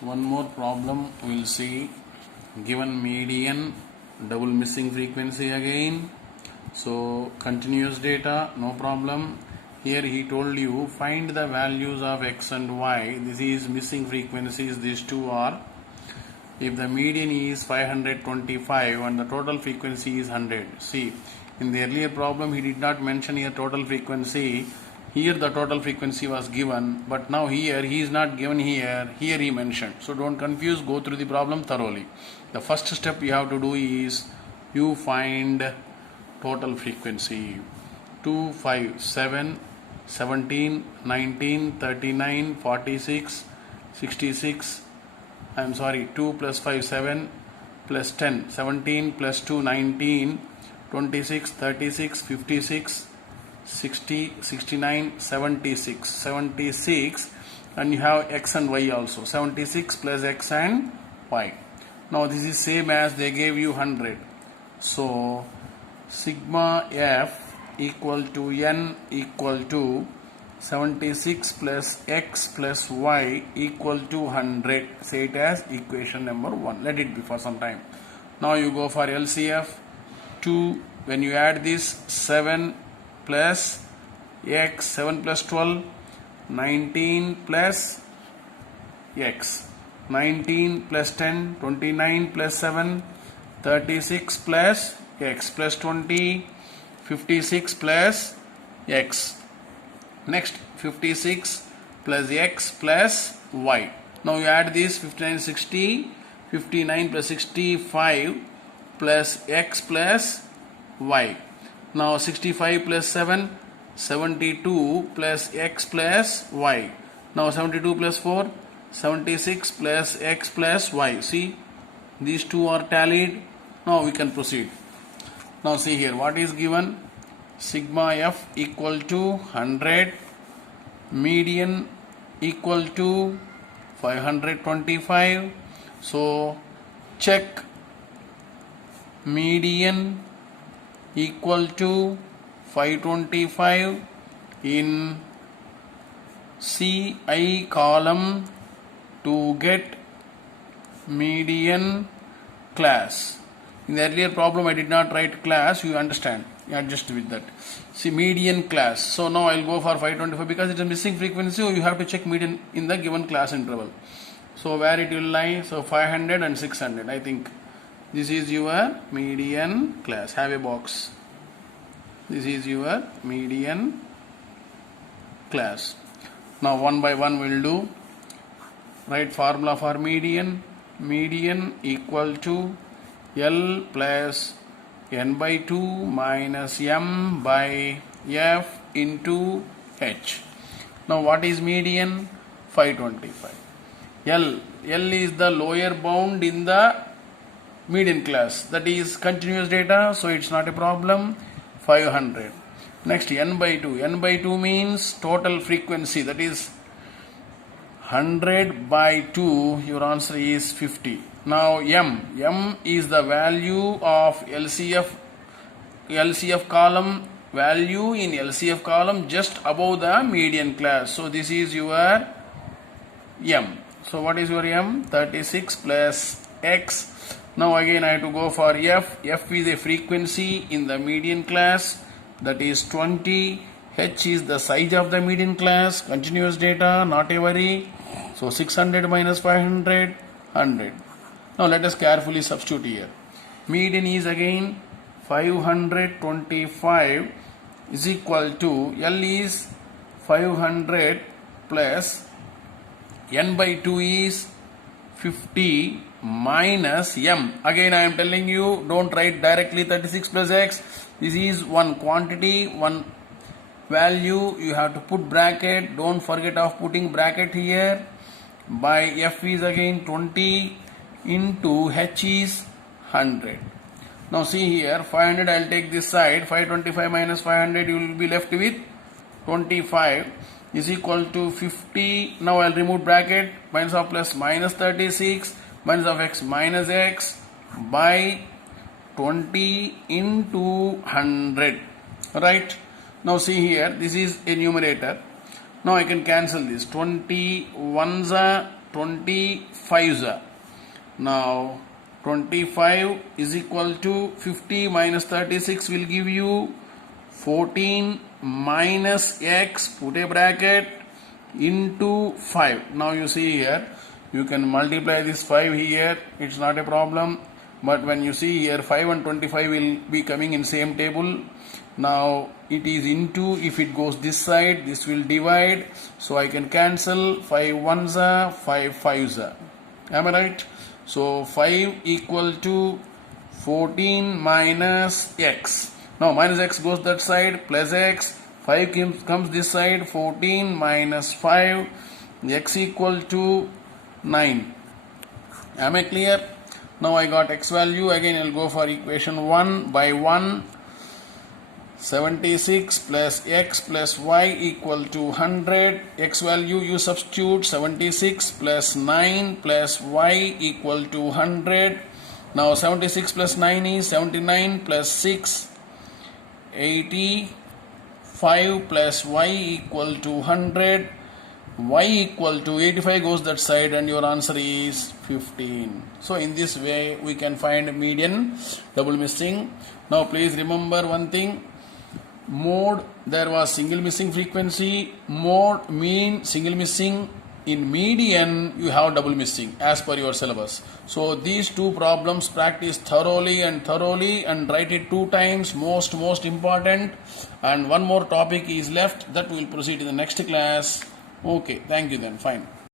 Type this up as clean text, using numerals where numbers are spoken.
One more problem we'll see. Given median, double missing frequency again. So continuous data, no problem. Here he told you find the values of x and y. This is missing frequencies, these two are. If the median is 525 and the total frequency is 100. See, in the earlier problem he did not mention here total frequency. Here the total frequency was given, but now here he is not given here he mentioned. So don't confuse, go through the problem thoroughly. The first step you have to do is you find total frequency. 2, 5, 7, 17, 19, 39, 46, 66, 2 plus 5, 7 plus 10, 17 plus 2, 19, 26, 36, 56, 60, 69, 76, and you have x and y also. 76 plus x and y. Now this is same as they gave you 100. So sigma f equal to n equal to 76 plus x plus y equal to 100. Say it as equation number 1. Let it be for some time. Now you go for LCF. 2, when you add this, 7 plus x, 7 plus 12, 19 plus x, 19 plus 10, 29 plus 7, 36 plus x plus 20, 56 plus x. Next 56 plus x plus y. Now you add this 59, 60, 59 plus 65 plus x plus y. Now 65 plus 7, 72 plus x plus y. Now 72 plus 4, 76 plus x plus y. See, these two are tallied. Now we can proceed. Now see here, what is given? Sigma f equal to 100, median equal to 525. So check median equal to 525 in CI column to get median class. In the earlier problem I did not write class, you understand, you adjust with that. See, median class. So now I will go for 525 because it is a missing frequency, so you have to check median in the given class interval. So where it will lie? So 500 and 600, I think. This is your median class. Have a box. This is your median class. Now one by one we will do. Write formula for median. Median equal to L plus n by 2 minus m by f into h. Now what is median? 525. L is the lower bound in the median class, that is continuous data, so it's not a problem. 500. Next n by 2. N by 2 means total frequency, that is 100 by 2, your answer is 50. Now m is the value of LCF column, value in LCF column just above the median class. So this is your m. So what is your m? 36 plus x. Now again I have to go for f. F is a frequency in the median class, that is 20. H is the size of the median class, continuous data, not a worry. So 600 minus 500, 100. Now let us carefully substitute here. Median is again 525 is equal to L is 500 plus n by 2 is 50 minus m. Again I am telling you, don't write directly 36 plus x. This is one quantity, one value. You have to put bracket. Don't forget of putting bracket here. By f is again 20 into h is 100. Now see here, 500 I will take this side. 525 minus 500, you will be left with 25 is equal to 50. Now I will remove bracket. Minus of plus minus 36 minus of x minus x by 20 into 100. Right? Now see here, this is a numerator. Now I can cancel this. 20 ones are 25. Now 25 is equal to 50 minus 36 will give you 14 minus x, put a bracket, into 5. Now you see here, you can multiply this 5 here, it's not a problem. But when you see here, 5 and 25 will be coming in same table. Now it is into, if it goes this side, this will divide. So I can cancel 5 ones are, 5 fives are. Am I right? So 5 equal to 14 minus x. Now minus x goes that side, plus x. 5 comes this side, 14 minus 5. X equal to 9. Am I clear? Now I got x value. Again I'll go for equation 1 by 1. 76 plus x plus y equal to 100. X value you substitute, 76 plus 9 plus y equal to 100. Now 76 plus 9 is 79 plus 6, 85 plus y equal to 100. Y equal to 85 goes that side and your answer is 15. So in this way we can find median double missing. Now please remember one thing. Mode, there was single missing frequency. Mode, mean, single missing. In median you have double missing as per your syllabus. So these two problems practice thoroughly and write it 2 times, most important. And one more topic is left, that we will proceed in the next class. Okay, thank you then, fine.